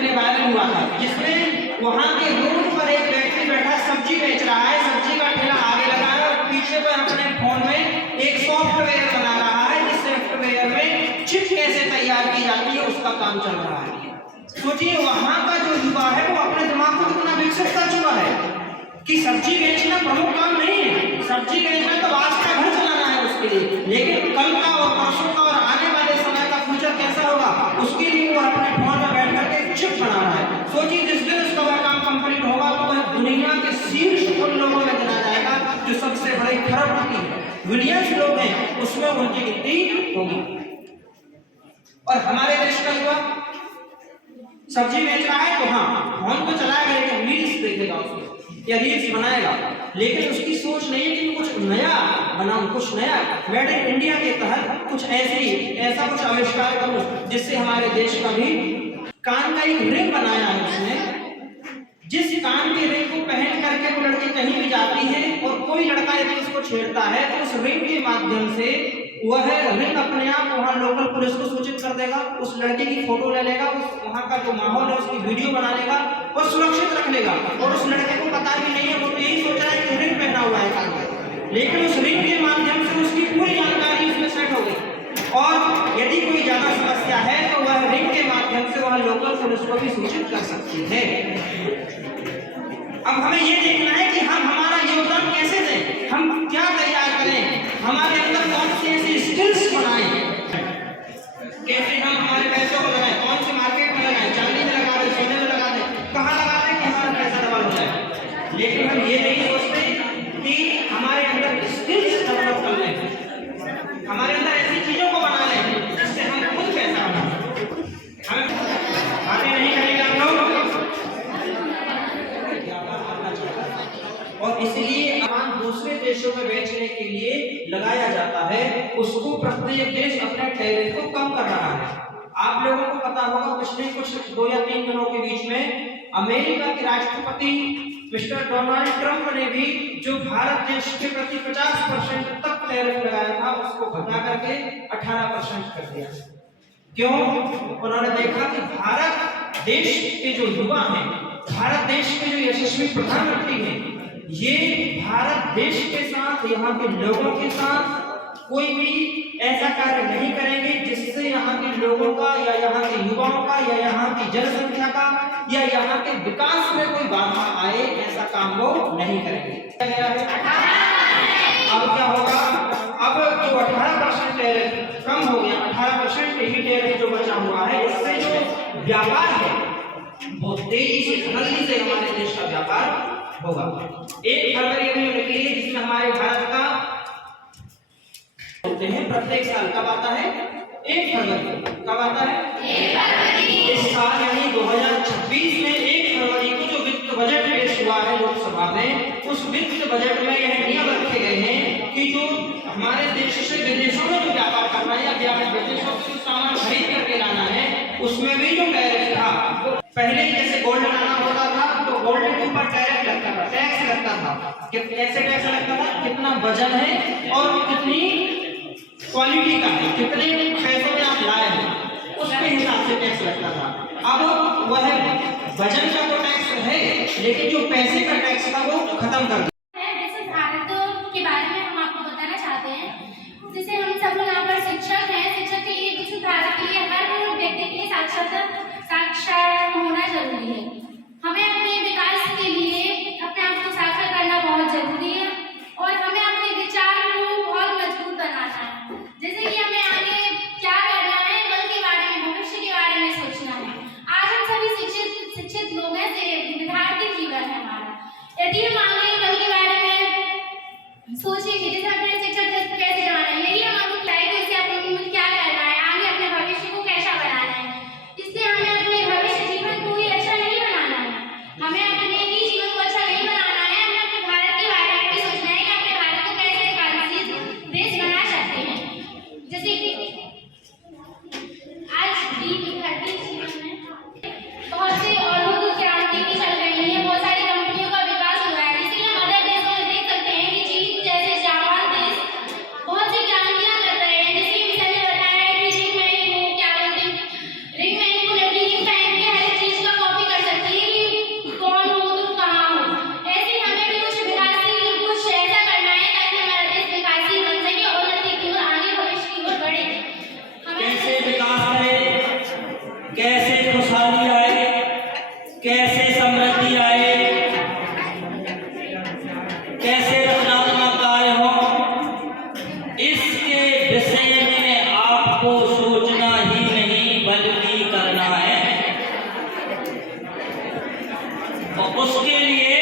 पहले वायरल हुआ था, जिसमें वहां के रोड पर एक व्यक्ति बैठा सब्जी बेच रहा है, सब्जी का ठेला आगे लगा है और पीछे पर अपने फोन में एक सॉफ्टवेयर बना रहा है, जिस सॉफ्टवेयर में चिप कैसे तैयार की जाती है उसका काम चल रहा है। सोचिए वहां का जो युवा है वो अपने दिमाग को कितना विकसित कर चुका है कि सब्जी बेचना प्रमुख काम नहीं है, सब्जी बेचना तो आज का घर चलाना है उसके लिए, लेकिन कल का और परसों का और आने वाले समय का फ्यूचर कैसा होगा उसके लिए वो अपने फोन में बैठ करके चिप बना रहा है। सोचिए जिस दिन उसका वह काम कंप्लीट होगा तो वह दुनिया के शीर्ष उन लोगों में गिना जाएगा जो सबसे बड़े खरबपति बिलियंस लोग हैं, उसमें उनकी गिनती होगी। और हमारे देश का युवा सब्जी बेच रहा है तो हाँ फोन तो चलाएगा, लेकिन रील्स देखेगा उसमें या रील्स बनाएगा, लेकिन उसकी सोच नहीं है कि मैं कुछ नया बनाऊं, कुछ नया मेड इन इंडिया के तहत कुछ ऐसा कुछ आविष्कार करूं जिससे हमारे देश का भी। कान का एक रिंग बनाया है उसने, जिस कान के रिंग को पहन करके वो लड़की कहीं भी जाती है और कोई लड़का यदि उसको छेड़ता है तो उस रिंग के माध्यम से वह रिंग अपने आप वहाँ लोकल पुलिस को सूचित कर देगा, उस लड़के की फोटो ले लेगा, उस वहाँ का जो माहौल है उसकी वीडियो बना लेगा और सुरक्षित रख लेगा। और उस लड़के को पता भी नहीं है, वो तो यही सोच रहा है कि रिंग पहना हुआ है कान में, लेकिन उस रिंग के माध्यम से उसकी पूरी जानकारी उसमें सेट हो गई। और यदि कोई ज्यादा समस्या है तो वह रिंग के माध्यम से वह लोकल पुलिस को भी सूचित कर सकती है। अब हमें ये देखना है कि हम हमारा योगदान कैसे दें, हम क्या तैयार करें, हमारे अंदर कौन सी ऐसी स्किल्स बनाएं, कैसे हम हमारे पैसों को लगाएं, कौन सी मार्केट में लगाएं, चांदी में लगा दें, सोने में लगा दें, कहाँ लगा दें कि हमारा पैसा डबल हो जाए। लेकिन हम ये नहीं सोचते कि हमारे अंदर स्किल्स डेवलप कर लें, हमारे अंदर ऐसी चीजों को बना लें जिससे हम खुद पैसा बनाएं। हमें बातें नहीं करेंगे हम लोग, और इसलिए सामान दूसरे देशों में बेचने के लिए लगाया जाता है, उसको प्रत्येक देश अपने टैरिफ को कम कर रहा है। आप लोगों को पता होगा पिछले कुछ 2 या 3 दिनों के बीच में अमेरिका के राष्ट्रपति मिस्टर डोनाल्ड ट्रंप ने भी जो भारत देश के प्रति 50% तक टैरिफ लगाया था उसको घटा करके 18% कर दिया। क्यों? उन्होंने देखा कि भारत देश के जो युवा हैं, भारत देश के जो यशस्वी प्रधानमंत्री हैं, ये भारत देश के साथ, यहाँ के लोगों के साथ कोई भी ऐसा कार्य नहीं करेंगे जिससे यहाँ के लोगों का या यहाँ के युवाओं का या यहाँ की जनसंख्या का या यहाँ के विकास में कोई बाधा आए, ऐसा काम वो नहीं करेंगे। अब क्या होगा? अब जो 18% टैरिफ कम हो गया, 18% ही टैरिफ जो बचा हुआ है, इससे जो व्यापार है वो तेजी से जल्दी से हमारे देश का व्यापार होगा। 1 फरवरी में निकली है जिसमें हमारे भारत का होते हैं प्रत्येक साल। कब आता है? 1 फरवरी। कब आता है? 1 फरवरी। इस साल यानी 2026 में 1 फरवरी को जो वित्त बजट पेश हुआ है लोकसभा में, उस वित्त बजट में यह नियम रखे गए हैं कि जो हमारे देश से विदेशों में जो व्यापार करना है या विदेशों से सामान खरीद करके लाना है, उसमें भी जो टैरिफ था, पहले जैसे गोल्ड लाना होता था तो गोल्ड के ऊपर टैरिफ लगता था, टैक्स लगता था। कैसे टैक्स लगता था? कितना वजन है और कितनी क्वालिटी का है, कितने पैसों में आप लाए हैं, उसके हिसाब से टैक्स लगता था। अब वह वजन का तो टैक्स है, लेकिन जो पैसे का टैक्स था वो खत्म कर दिया। जैसे भारत के बारे में हम आपको बताना चाहते हैं, जैसे हम सब लोग यहाँ पर शिक्षक हैं, शिक्षक के लिए विकसित भारत के लिए हर व्यक्ति के लिए साक्षर होना जरूरी है। हमें अपने विकास के लिए अपने आप को साक्षर करना बहुत जरूरी है और हमें अपने विचार को बहुत मजबूत बनाना है। जैसे कि हमें आगे क्या करना है, कल के बारे में, भविष्य के बारे में सोचना है। आज हम सभी शिक्षित लोग हैं, विद्यार्थी जीवन है हमारा। यदि हम आगे कल के बारे में सोचेंगे, जैसे अपने शिक्षक कैसे जाना है, यही हमारे लाइफ में अपने क्या करना है, आगे अपने भविष्य को कैसा बनाना है, इससे हमें अपने भविष्य जीवन को ही अच्छा नहीं बनाना है। कैसे खुशहाली आए, कैसे समृद्धि आए, कैसे रचनात्मक कार्य हो, इसके विषय में आपको सोचना ही नहीं बल्कि करना है। और उसके लिए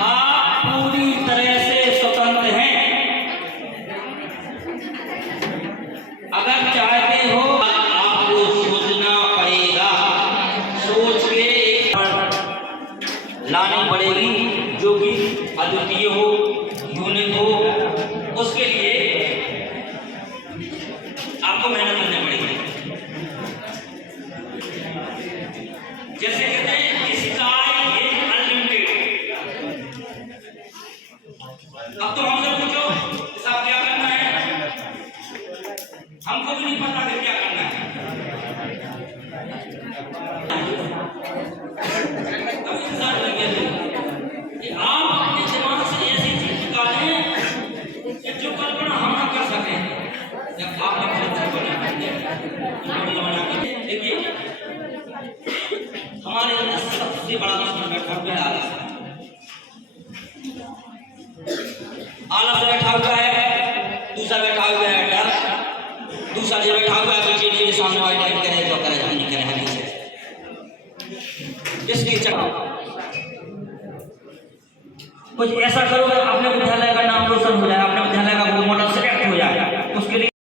आप पूरी तरह से स्वतंत्र हैं। अगर चाहते हो आपको सोचना पड़ेगा, सोच के लानी पड़ेगी जो कि अद्वितीय हो, यूनिक हो। उसके लिए आपको मेहनत करनी पड़ेगी। जैसे कहते हैं स्काई इज अनलिमिटेड। अब तो हमसे पूछो साहब क्या करना है, हमको भी नहीं पता कि क्या करना है। अब इंसान लगे कि आप अपने दिमाग से ऐसी चीज निकालें कि जो कल्पना हम ना कर सकें। जब आप अपने से बना करते हैं, देखिए हमारे अंदर सबसे बड़ा दुश्मन बैठा हुआ है आलस। आलस बैठा हुआ है, दूसरा बैठा हुआ है डर, दूसरा ये बैठा हुआ है कि चीजें सामने वाले टाइम करे जो करे हम नहीं करें, हम नहीं। इसकी चक्कर कुछ ऐसा करोगे अपने विद्यालय का नाम रोशन हो जाएगा।